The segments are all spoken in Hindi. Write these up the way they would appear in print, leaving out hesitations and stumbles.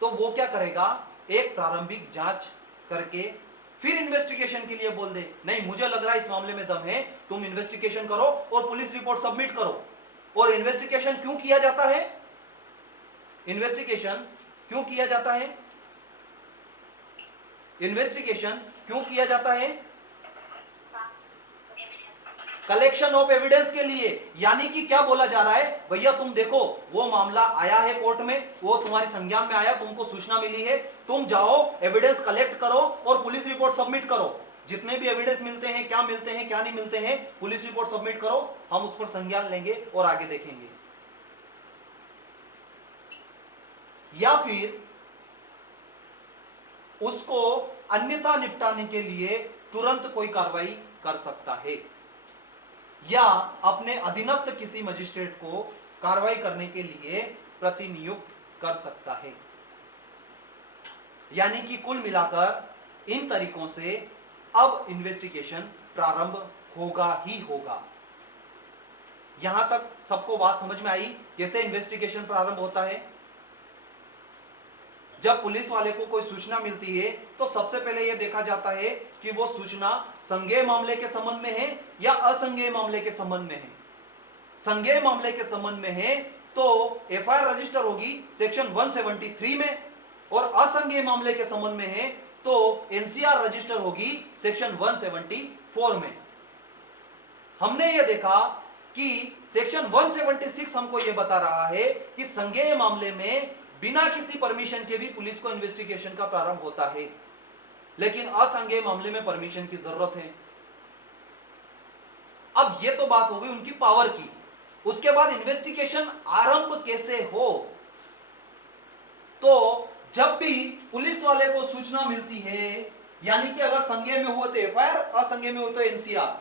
तो वो क्या करेगा, एक प्रारंभिक जांच करके फिर इन्वेस्टिगेशन के लिए बोल दे, नहीं मुझे लग रहा है इस मामले में दम है, तुम इन्वेस्टिगेशन करो और पुलिस रिपोर्ट सबमिट करो। और इन्वेस्टिगेशन क्यों किया जाता है, इन्वेस्टिगेशन क्यों किया जाता है, इन्वेस्टिगेशन क्यों किया जाता है, कलेक्शन ऑफ एविडेंस के लिए। यानी कि क्या बोला जा रहा है, भैया तुम देखो वो मामला आया है कोर्ट में, वो तुम्हारी संज्ञान में आया, तुमको सूचना मिली है, तुम जाओ एविडेंस कलेक्ट करो और पुलिस रिपोर्ट सबमिट करो। जितने भी एविडेंस मिलते हैं, क्या मिलते हैं क्या नहीं मिलते हैं, पुलिस रिपोर्ट सबमिट करो, हम उस पर संज्ञान लेंगे और आगे देखेंगे। या फिर उसको अन्यथा निपटाने के लिए तुरंत कोई कार्रवाई कर सकता है, या अपने अधीनस्थ किसी मजिस्ट्रेट को कार्रवाई करने के लिए प्रतिनियुक्त कर सकता है। यानी कि कुल मिलाकर इन तरीकों से अब इन्वेस्टिगेशन प्रारंभ होगा ही होगा। यहां तक सबको बात समझ में आई कैसे इन्वेस्टिगेशन प्रारंभ होता है। जब पुलिस वाले को कोई सूचना मिलती है तो सबसे पहले यह देखा जाता है कि वो सूचना संज्ञेय मामले के संबंध में है या असंज्ञेय मामले के संबंध में है। संज्ञेय मामले के संबंध में है तो एफआईआर रजिस्टर होगी सेक्शन 173 में, और असंज्ञेय मामले के संबंध में है तो एनसीआर रजिस्टर होगी सेक्शन 174 में। हमने यह देखा कि सेक्शन 176 हमको यह बता रहा है कि संज्ञेय मामले में बिना किसी परमिशन के भी पुलिस को इन्वेस्टिगेशन का प्रारंभ होता है, लेकिन असंज्ञेय मामले में परमिशन की जरूरत है। अब यह तो बात हो गई उनकी पावर की। उसके बाद इन्वेस्टिगेशन आरंभ कैसे हो, तो जब भी पुलिस वाले को सूचना मिलती है, यानी कि अगर संज्ञेय में हुआ तो एफआईआर, असंज्ञेय में हुआ तो एनसीआर,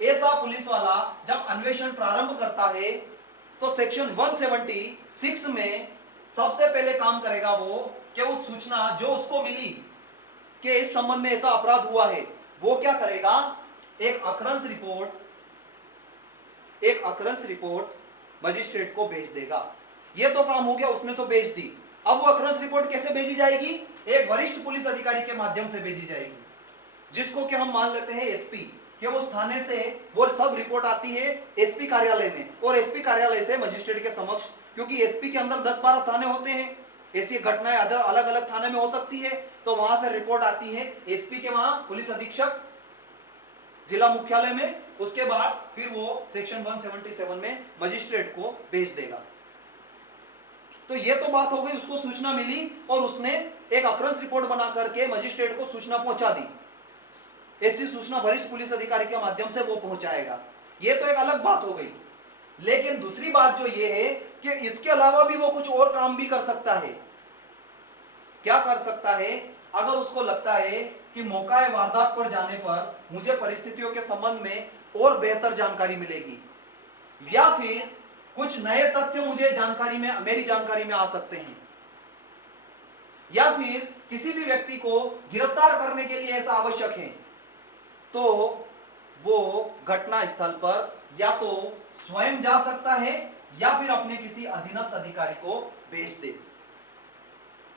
ऐसा पुलिस वाला जब अन्वेषण प्रारंभ करता है तो सेक्शन 176 में सबसे पहले काम करेगा वो कि उस सूचना जो उसको मिली कि इस संबंध में ऐसा अपराध हुआ है, वो क्या करेगा, एक अक्रंस रिपोर्ट मजिस्ट्रेट को भेज देगा। ये तो काम हो गया, उसने तो भेज दी। अब वो अक्रंस रिपोर्ट कैसे भेजी जाएगी, एक वरिष्ठ पुलिस अधिकारी के माध्यम से भेजी जाएगी, जिसको कि हम मान लेते हैं एसपी, कि उस थाने से वो सब रिपोर्ट आती है एसपी कार्यालय में, और एसपी कार्यालय से मजिस्ट्रेट के समक्ष, क्योंकि एसपी के अंदर 10-12 थाने होते हैं, ऐसी घटनाएं अलग अलग थाने में हो सकती है, तो वहां से रिपोर्ट आती है एसपी के वहां पुलिस अधीक्षक जिला मुख्यालय में, उसके बाद फिर वो सेक्शन 177 में मजिस्ट्रेट को भेज देगा। तो ये तो बात हो गई, उसको सूचना मिली और उसने एक अक्रंस रिपोर्ट बना करके मजिस्ट्रेट को सूचना पहुंचा दी। ऐसी सूचना वरिष्ठ पुलिस अधिकारी के माध्यम से वो पहुंचाएगा, ये तो एक अलग बात हो गई। लेकिन दूसरी बात जो ये है कि इसके अलावा भी वो कुछ और काम भी कर सकता है। क्या कर सकता है, अगर उसको लगता है कि मौका वारदात पर जाने पर मुझे परिस्थितियों के संबंध में और बेहतर जानकारी मिलेगी, या फिर कुछ नए तथ्य मुझे मेरी जानकारी में आ सकते हैं, या फिर किसी भी व्यक्ति को गिरफ्तार करने के लिए ऐसा आवश्यक है, तो वो घटना स्थल पर या तो स्वयं जा सकता है या फिर अपने किसी अधीनस्थ अधिकारी को भेज दे।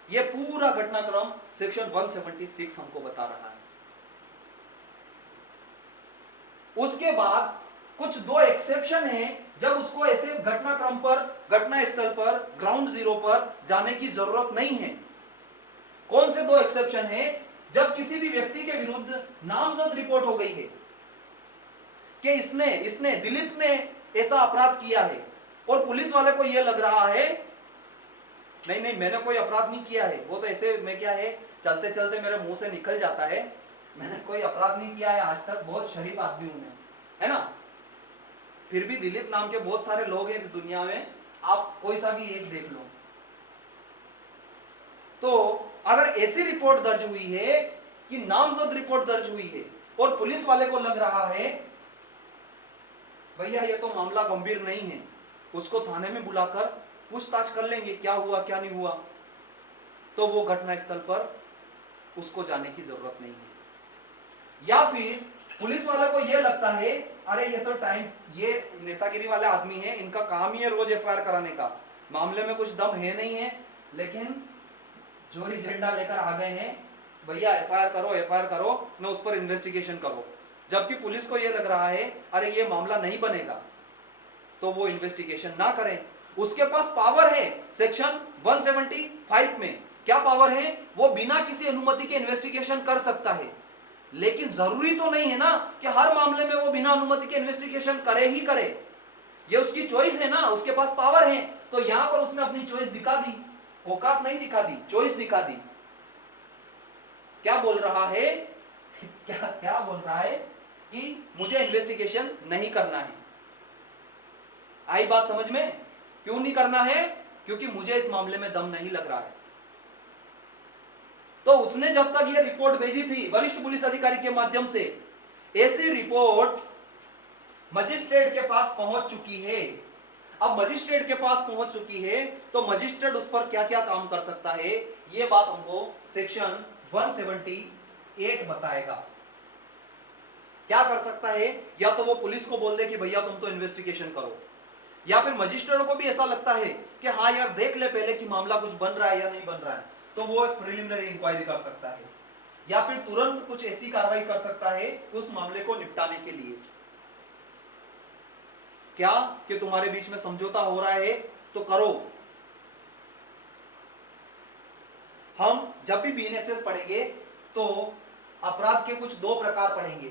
यह पूरा घटनाक्रम सेक्शन 176 हमको बता रहा है। उसके बाद कुछ 2 एक्सेप्शन हैं जब उसको ऐसे घटनाक्रम पर, घटना स्थल पर, ग्राउंड जीरो पर जाने की जरूरत नहीं है। कौन से 2 एक्सेप्शन हैं, जब किसी भी व्यक्ति के विरुद्ध नामजद रिपोर्ट हो गई है कि इसने दिलीप ने ऐसा अपराध किया है, और पुलिस वाले को यह लग रहा है नहीं मैंने कोई अपराध नहीं किया है, वो तो ऐसे मैं क्या है चलते चलते मेरे मुंह से निकल जाता है, मैंने कोई अपराध नहीं किया है आज तक, बहुत शरीफ आदमी हूं मैं, है ना। फिर भी दिलीप नाम के बहुत सारे लोग हैं इस दुनिया में, आप कोई सा भी एक देख लो। तो अगर ऐसी रिपोर्ट दर्ज हुई है कि नामजद रिपोर्ट दर्ज हुई है और पुलिस वाले को लग रहा है भैया ये तो मामला गंभीर नहीं है, उसको थाने में बुलाकर पूछताछ कर लेंगे क्या हुआ क्या नहीं हुआ, तो वो घटना स्थल पर उसको जाने की जरूरत नहीं है। या फिर पुलिस वाले को यह लगता है अरे ये नेतागिरी वाले आदमी है, इनका काम ही है रोज एफआईआर कराने का, मामले में कुछ दम है नहीं है, लेकिन चोरी झंडा लेकर आ गए हैं, भैया एफआईआर करो, एफआईआर करो, न उस पर इन्वेस्टिगेशन करो। जबकि पुलिस को यह लग रहा है अरे ये मामला नहीं बनेगा, तो वो इन्वेस्टिगेशन ना करें। उसके पास पावर है सेक्शन 175 में, क्या पावर है, वो बिना किसी अनुमति के इन्वेस्टिगेशन कर सकता है। लेकिन जरूरी तो नहीं है ना कि हर मामले में वो बिना अनुमति के इन्वेस्टिगेशन करे ही करे, ये उसकी चॉइस है ना, उसके पास पावर है। तो यहां पर उसने अपनी चॉइस दिखा दी, औकात नहीं दिखा दी, चॉइस दिखा दी। क्या बोल रहा है क्या क्या बोल रहा है कि मुझे इन्वेस्टिगेशन नहीं करना है। आई बात समझ में? क्यों नहीं करना है? क्योंकि मुझे इस मामले में दम नहीं लग रहा है। तो उसने जब तक यह रिपोर्ट भेजी थी वरिष्ठ पुलिस अधिकारी के माध्यम से, ऐसी रिपोर्ट मजिस्ट्रेट के पास पहुंच चुकी है। अब मजिस्ट्रेट के पास पहुंच चुकी है तो मजिस्ट्रेट उस पर क्या क्या काम कर सकता है, यह बात हमको सेक्शन 178 बताएगा। क्या कर सकता है, या तो वो पुलिस को बोल दे कि भैया तुम तो इन्वेस्टिगेशन करो, या फिर मजिस्ट्रेट को भी ऐसा लगता है कि हाँ यार देख ले पहले कि मामला कुछ बन रहा है या नहीं बन रहा है, तो वो एक प्रिलिमिनरी इंक्वायरी कर सकता है, या फिर तुरंत कुछ ऐसी कार्रवाई कर सकता है उस मामले को निपटाने के लिए। क्या कि तुम्हारे बीच में समझौता हो रहा है तो करो। हम जब भी बीएनएसएस पढ़ेंगे तो अपराध के कुछ दो प्रकार पढ़ेंगे।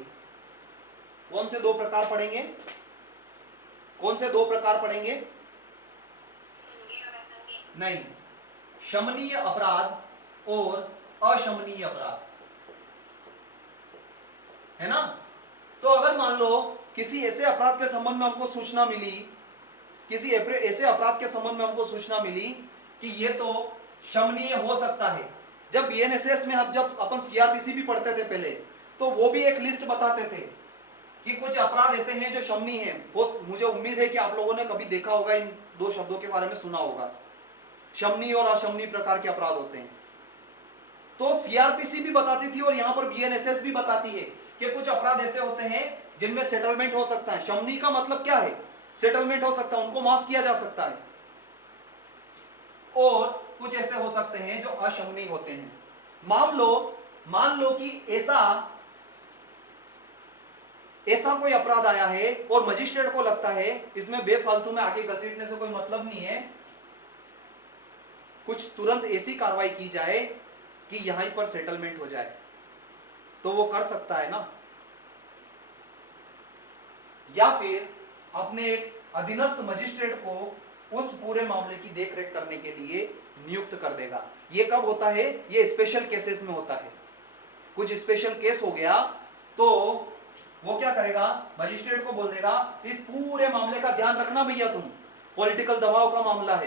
कौन से दो प्रकार पढ़ेंगे? कौन से दो प्रकार पढ़ेंगे? नहीं, शमनीय अपराध और अशमनीय अपराध, है ना। तो अगर मान लो किसी ऐसे अपराध के संबंध में हमको सूचना मिली, किसी ऐसे अपराध के संबंध में हमको सूचना मिली कि ये तो शमनीय हो सकता है। जब बीएनएसएस में हम जब अपन सीआरपीसी भी पढ़ते थे पहले, तो वो भी एक लिस्ट बताते थे कि कुछ अपराध ऐसे हैं जो शमनीय हैं। वो मुझे उम्मीद है कि आप लोगों ने कभी देखा होगा, इन दो शब्दों के बारे में सुना होगा, शमनीय और अशमनीय प्रकार के अपराध होते हैं। तो सीआरपीसी भी बताती थी और यहां पर बीएनएसएस भी बताती है कि कुछ अपराध ऐसे होते हैं जिनमें सेटलमेंट हो सकता है। शमनीय का मतलब क्या है? सेटलमेंट हो सकता है, उनको माफ किया जा सकता है। और कुछ ऐसे हो सकते हैं जो अशमनीय होते हैं। मान लो कि ऐसा कोई अपराध आया है और मजिस्ट्रेट को लगता है इसमें बेफालतू में आगे घसीटने से कोई मतलब नहीं है, कुछ तुरंत ऐसी कार्रवाई की जाए कि यहां पर सेटलमेंट हो जाए, तो वो कर सकता है ना। या फिर अपने एक अधीनस्थ मजिस्ट्रेट को उस पूरे मामले की देखरेख करने के लिए नियुक्त कर देगा। ये कब होता है? ये स्पेशल केसेस में होता है। कुछ स्पेशल केस हो गया तो वो क्या करेगा, मजिस्ट्रेट को बोल देगा इस पूरे मामले का ध्यान रखना भैया, तुम पॉलिटिकल दबाव का मामला है,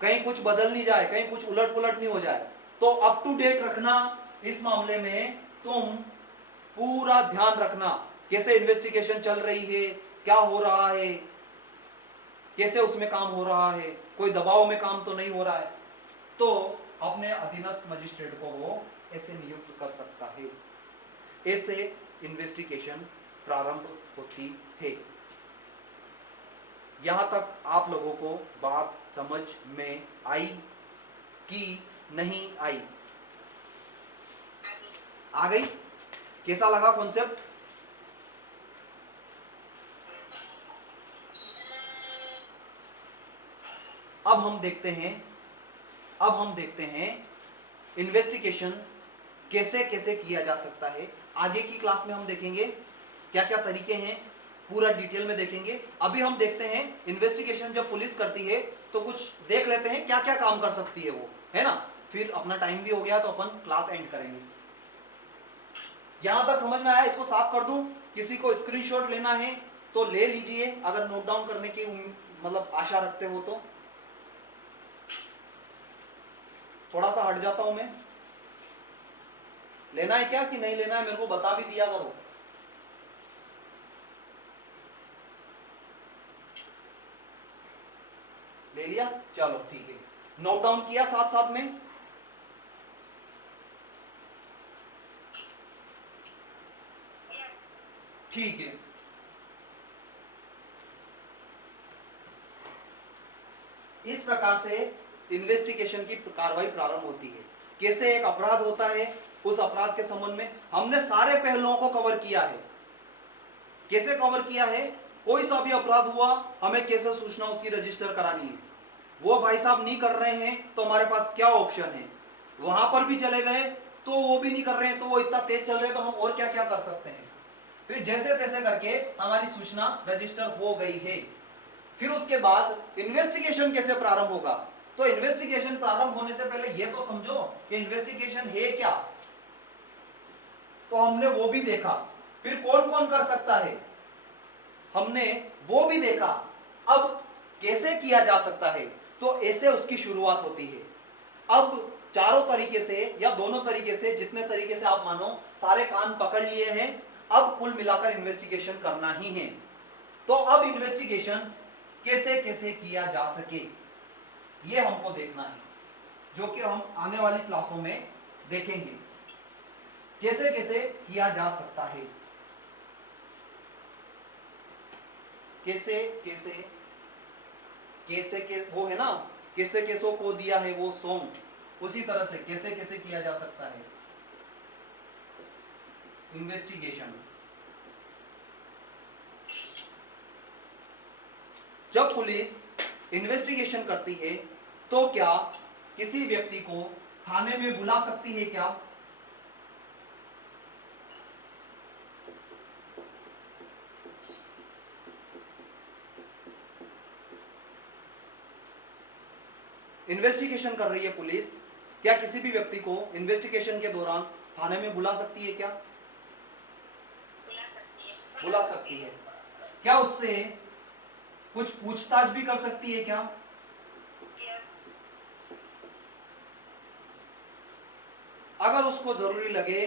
कहीं कुछ बदल नहीं जाए, कहीं कुछ उलट पुलट नहीं हो जाए, तो अप टू डेट रखना इस मामले में, तुम पूरा ध्यान रखना कैसे इन्वेस्टिगेशन चल रही है, क्या हो रहा है, कैसे उसमें काम हो रहा है, कोई दबाव में काम तो नहीं हो रहा है। तो अपने अधीनस्थ मजिस्ट्रेट को वो ऐसे नियुक्त कर सकता है। ऐसे इन्वेस्टिगेशन प्रारंभ होती है। यहां तक आप लोगों को बात समझ में आई कि नहीं आई? आ गई? कैसा लगा कॉन्सेप्ट? अब हम देखते हैं इन्वेस्टिगेशन कैसे कैसे किया जा सकता है। आगे की क्लास में हम देखेंगे क्या क्या तरीके हैं, पूरा डिटेल में देखेंगे। अभी हम देखते हैं इन्वेस्टिगेशन जब पुलिस करती है तो कुछ देख लेते हैं क्या क्या काम कर सकती है वो, है ना। फिर अपना टाइम भी हो गया तो अपन क्लास एंड करेंगे। यहां तक समझ में आया? इसको साफ कर दूं? किसी को स्क्रीनशॉट लेना है तो ले लीजिए, अगर नोट डाउन करने की मतलब आशा रखते हो तो। थोड़ा सा हट जाता हूं मैं। लेना है क्या कि नहीं लेना है, मेरे को बता भी दिया करो। ले लिया? चलो ठीक है, नोट डाउन किया साथ साथ में। ठीक है, इस प्रकार से इन्वेस्टिगेशन की कार्रवाई प्रारंभ होती है। कैसे एक अपराध होता है, उस अपराध के संबंध में हमने सारे पहलुओं को कवर किया है। कैसे कवर किया है, कोई सा भी अपराध हुआ हमें कैसे सूचना उसकी रजिस्टर करानी है, वो भाई साहब नहीं कर रहे हैं तो हमारे पास क्या ऑप्शन है, वहां पर भी चले गए तो वो भी नहीं कर रहे हैं, तो वो इतना तेज चल रहे हैं तो हम और क्या क्या कर सकते हैं। फिर जैसे तैसे करके हमारी सूचना रजिस्टर हो गई है। फिर उसके बाद इन्वेस्टिगेशन कैसे प्रारंभ होगा, तो इन्वेस्टिगेशन प्रारंभ होने से पहले ये तो समझो कि इन्वेस्टिगेशन है क्या, तो हमने वो भी देखा। फिर कौन कौन कर सकता है, हमने वो भी देखा। अब कैसे किया जा सकता है, तो ऐसे उसकी शुरुआत होती है। अब चारों तरीके से या दोनों तरीके से, जितने तरीके से आप मानो, सारे कान पकड़ लिए हैं। अब कुल मिलाकर इन्वेस्टिगेशन करना ही है। तो अब इन्वेस्टिगेशन कैसे कैसे किया जा सके ये हमको देखना है, जो कि हम आने वाली क्लासों में देखेंगे कैसे कैसे किया जा सकता है। कैसे कैसे कैसे के वो है ना, कैसे कैसों को दिया है वो सॉन्ग, उसी तरह से कैसे कैसे किया जा सकता है इन्वेस्टिगेशन। जब पुलिस इन्वेस्टिगेशन करती है तो क्या किसी व्यक्ति को थाने में बुला सकती है क्या, इन्वेस्टिगेशन कर रही है पुलिस, क्या किसी भी व्यक्ति को इन्वेस्टिगेशन के दौरान थाने में बुला सकती है क्या, बुला सकती है। क्या उससे कुछ पूछताछ भी कर सकती है क्या, अगर उसको जरूरी लगे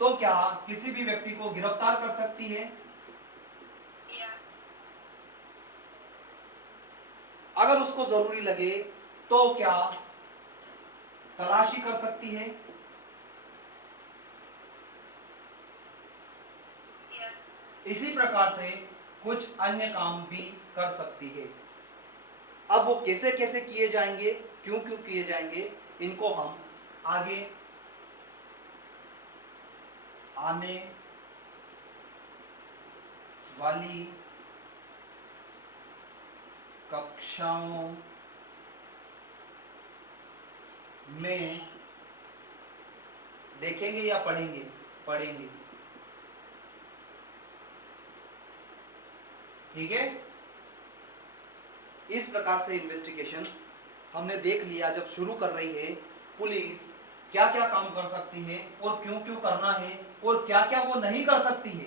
तो क्या किसी भी व्यक्ति को गिरफ्तार कर सकती है, अगर उसको जरूरी लगे तो क्या तलाशी कर सकती है, इसी प्रकार से कुछ अन्य काम भी कर सकती है। अब वो कैसे कैसे किए जाएंगे, क्यों क्यों किए जाएंगे, इनको हम आगे आने वाली कक्षाओं में देखेंगे या पढ़ेंगे, पढ़ेंगे। ठीक है, इस प्रकार से इन्वेस्टिगेशन हमने देख लिया। जब शुरू कर रही है पुलिस, क्या क्या काम कर सकती है और क्यों क्यों करना है और क्या क्या वो नहीं कर सकती है,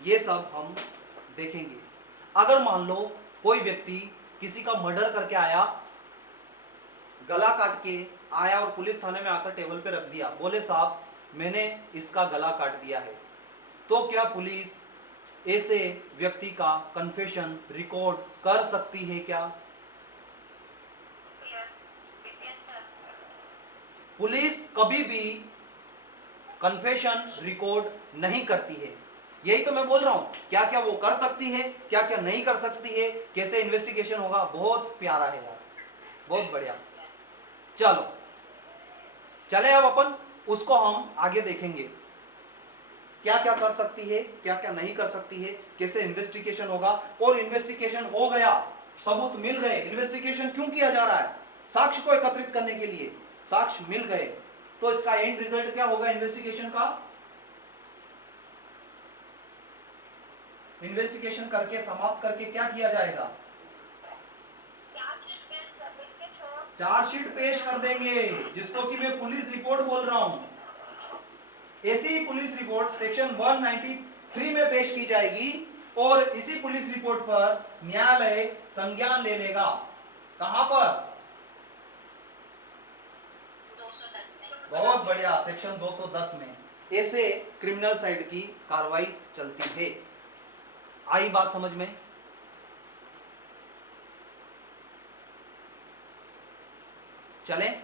ये सब हम देखेंगे। अगर मान लो कोई व्यक्ति किसी का मर्डर करके आया, गला काट के आया और पुलिस थाने में आकर टेबल पे रख दिया, बोले साहब मैंने इसका गला काट दिया है, तो क्या पुलिस ऐसे व्यक्ति का कन्फेशन रिकॉर्ड कर सकती है क्या, पुलिस कभी भी कन्फेशन रिकॉर्ड नहीं करती है। यही तो मैं बोल रहा हूं, क्या क्या वो कर सकती है, क्या क्या नहीं कर सकती है, कैसे इन्वेस्टिगेशन होगा। बहुत प्यारा है यार, बहुत बढ़िया। चलो चले अब अपन उसको हम आगे देखेंगे, क्या क्या कर सकती है, क्या क्या नहीं कर सकती है, कैसे इन्वेस्टिगेशन होगा। और इन्वेस्टिगेशन हो गया, सबूत मिल गए, इन्वेस्टिगेशन क्यों किया जा रहा है, साक्ष्य को एकत्रित करने के लिए, साक्ष्य मिल गए, तो इसका एंड रिजल्ट क्या होगा इन्वेस्टिगेशन का, इन्वेस्टिगेशन करके समाप्त करके क्या किया जाएगा, चार्जशीट पेश कर देंगे, जिसको कि मैं पुलिस रिपोर्ट बोल रहा हूं। ऐसी पुलिस रिपोर्ट सेक्शन 193 में पेश की जाएगी और इसी पुलिस रिपोर्ट पर न्यायालय संज्ञान ले लेगा। कहां पर, 210 में। बहुत बढ़िया, सेक्शन 210 में ऐसे क्रिमिनल साइड की कार्रवाई चलती है। आई बात समझ में, चलें।